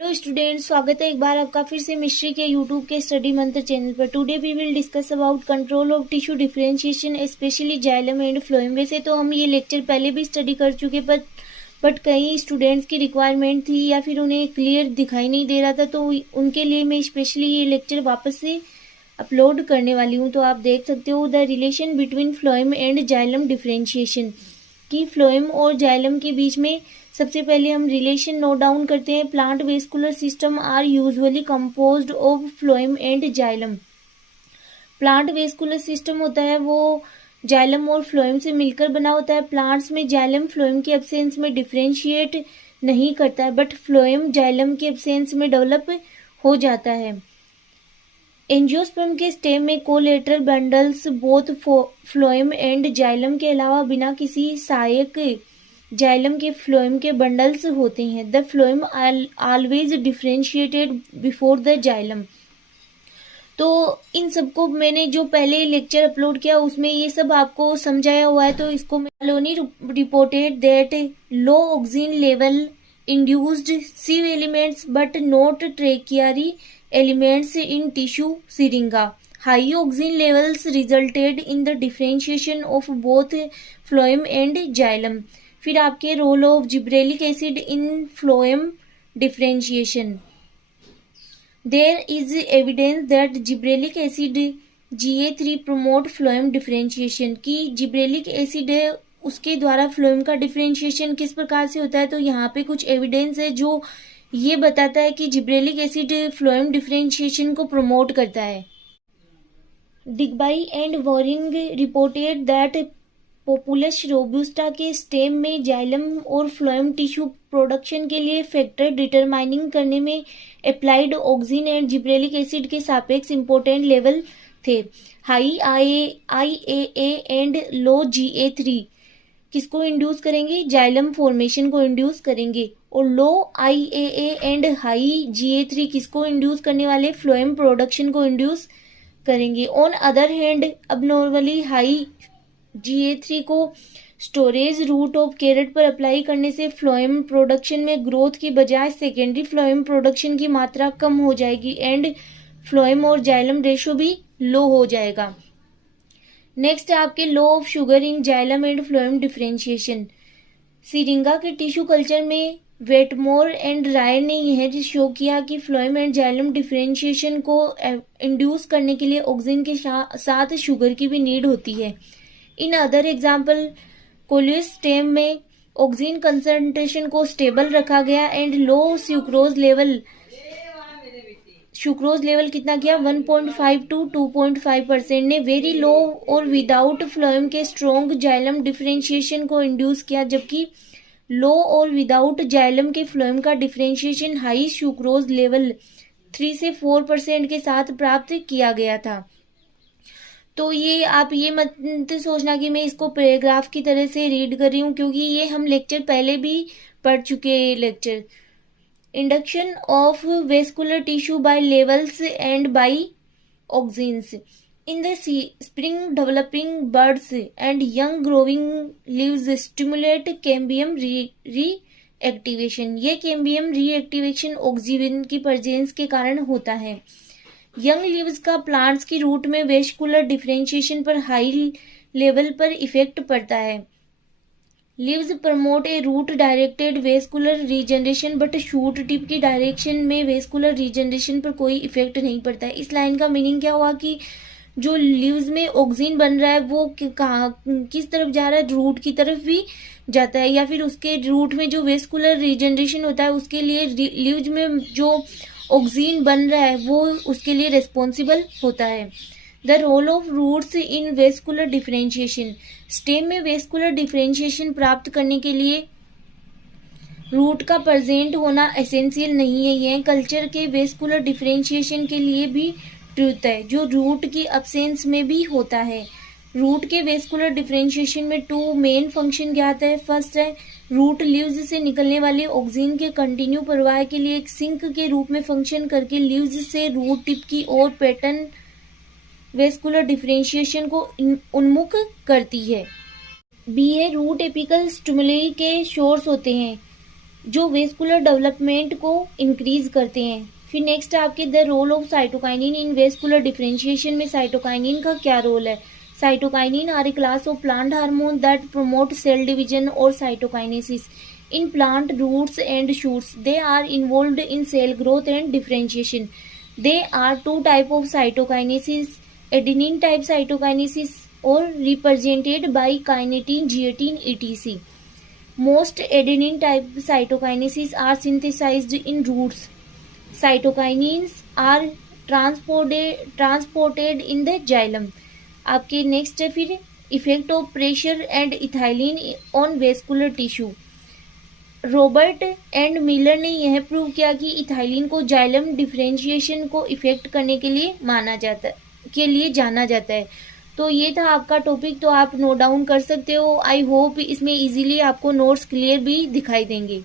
Hello students, स्वागत है एक बार आपका फिर से मिस्ट्री के यूट्यूब के स्टडी मंत्र चैनल पर। Today we will discuss about control of tissue differentiation specially xylem and phloem. वैसे तो हम ये लेक्चर पहले भी स्टडी कर चुके बट कई स्टूडेंट्स की रिक्वायरमेंट थी या फिर उन्हें क्लियर दिखाई नहीं दे रहा था, तो उनके लिए मैं स्पेशली ये लेक्चर वापस से अपलोड करने वाली हूँ। तो आप देख सकते हो the relation between phloem and xylem differentiation, कि फ्लोएम और जाइलम के बीच में सबसे पहले हम रिलेशन नोट डाउन करते हैं। Plant vascular system are usually composed of phloem and xylem. Plant vascular system होता है वो जाइलम और फ्लोएम से मिलकर बना होता है। प्लांट्स में जाइलम फ्लोएम के एब्सेंस में डिफरेंशिएट नहीं करता है, बट फ्लोएम जाइलम के एब्सेंस में डेवलप हो जाता है। एंजियोस्पर्म के स्टेम में collateral bundles both phloem and xylem के अलावा बिना किसी सहायक जाइलम के फ्लोएम के बंडल्स होते हैं। The phloem always differentiated before the xylem. तो इन सबको मैंने जो पहले लेक्चर अपलोड किया उसमें ये सब आपको समझाया हुआ है। तो इसको Maloney reported that low oxygen level induced sieve elements but not tracheary elements in tissue syringa. High oxygen levels resulted in the differentiation of both phloem and xylem. फिर आपके role of gibberellic acid in phloem differentiation. There is evidence that gibberellic acid Ga3 promote phloem differentiation, की gibberellic acid है उसके द्वारा phloem का differentiation किस प्रकार से होता है। तो यहाँ पे कुछ एविडेंस है जो ये बताता है कि जिब्रेलिक एसिड फ्लोएम डिफरेंशिएशन को प्रमोट करता है। Digby and Wareing reported that Populus robusta के स्टेम में जाइलम और फ्लोएम टिश्यू प्रोडक्शन के लिए फैक्टर डिटरमाइनिंग करने में applied oxygen and gibberellic acid के सापेक्ष इंपॉर्टेंट लेवल थे। High IAA and low Ga3 किसको इंड्यूस करेंगे? जाइलम फॉर्मेशन को इंड्यूस करेंगे। और लो IAA एंड हाई Ga3 किसको इंड्यूस करने वाले? फ्लोएम प्रोडक्शन को इंड्यूस करेंगे। On other hand abnormally high Ga3 को स्टोरेज रूट ऑफ कैरेट पर अप्लाई करने से फ्लोएम प्रोडक्शन में ग्रोथ की बजाय सेकेंडरी फ्लोएम प्रोडक्शन की मात्रा कम हो जाएगी एंड फ्लोएम और जाइलम रेशो भी लो हो जाएगा। नेक्स्ट है आपके role of sugar in xylem and phloem differentiation. Syringa के टिश्यू कल्चर में वेटमोर एंड राय ने यह शो किया कि फ्लोएम एंड जाइलम डिफरेंशिएशन को इंड्यूस करने के लिए ऑक्सीजन के साथ शुगर की भी नीड होती है। In other example coleus stem में ऑक्सीजन कंसंट्रेशन को स्टेबल रखा गया एंड लो सुक्रोज लेवल कितना किया? 1.5 to 2.5% ने वेरी लो और विदाउट फ्लोएम के स्ट्रॉन्ग जाइलम डिफरेंशिएशन को इंड्यूस किया, जबकि लो और विदाउट जाइलम के फ्लोएम का डिफरेंशिएशन हाई सुक्रोज लेवल 3 से 4% के साथ प्राप्त किया गया था। तो ये आप ये मत सोचना कि मैं इसको पैराग्राफ की तरह से रीड कर रही हूँ, क्योंकि ये हम लेक्चर पहले भी पढ़ चुके हैं। Lecture induction of vascular tissue by levels and by auxins in the spring developing buds and young growing leaves stimulate cambium reactivation. ये कैम्बियम रीएक्टिवेशन ऑक्सीजन की प्रेजेंस के कारण होता है। यंग लीव्स का प्लांट्स की रूट में वेस्कुलर डिफरेंशिएशन पर हाई लेवल पर इफेक्ट पड़ता है। Leaves promote a root directed vascular regeneration but shoot tip की डायरेक्शन में वेस्कुलर रीजनरेशन पर कोई इफेक्ट नहीं पड़ता है। इस लाइन का मीनिंग क्या हुआ कि जो लीव्स में ऑक्सीजन बन रहा है वो कहाँ किस तरफ जा रहा है? रूट की तरफ भी जाता है, या फिर उसके रूट में जो वेस्कुलर रीजनरेशन होता है उसके लिए लीव्स में जो ऑक्सीजन बन रहा है वो उसके लिए रिस्पॉन्सिबल होता है। The role of roots in vascular differentiation. Stem में वेस्कुलर डिफरेंशिएशन प्राप्त करने के लिए रूट का प्रेजेंट होना एसेंशियल नहीं है। यह कल्चर के वेस्कुलर डिफरेंशिएशन के लिए भी ट्रूथ है, जो रूट की अब्सेंस में भी होता है। रूट के वेस्कुलर डिफरेंशिएशन में 2 मेन फंक्शन ज्ञात है। फर्स्ट है रूट लीव्स से निकलने वाले ऑक्सीजन के कंटिन्यू प्रवाह के लिए एक सिंक के रूप में फंक्शन करके लीव्स से रूट टिप की ओर पैटर्न वेस्कुलर डिफरेंशिएशन को उन्मुख करती है। बी है रूट एपिकल स्टिमुली के सोर्स होते हैं। जो वेस्कुलर डेवलपमेंट को इंक्रीज करते हैं। फिर नेक्स्ट आपके the role of cytokinin in vascular differentiation में साइटोकाइनिन का क्या रोल है। Cytokinin are a class of plant hormone that promote cell division or cytokinesis in plant roots and shoots. They are involved in cell growth and differentiation. They are two type of cytokinesis, adenine type cytokinesis or represented by kinetin, gelatin, etc. Most adenine type cytokinesis are synthesized in roots. Cytokinins are transported in the xylem. आपके next है फिर effect of pressure and ethylene on vascular tissue. Robert and Miller ने यह prove किया कि ethylene को xylem differentiation को effect करने के लिए जाना जाता है। तो ये था आपका टॉपिक, तो आप नोट डाउन कर सकते हो। आई होप इसमें इजीली आपको नोट्स क्लियर भी दिखाई देंगे।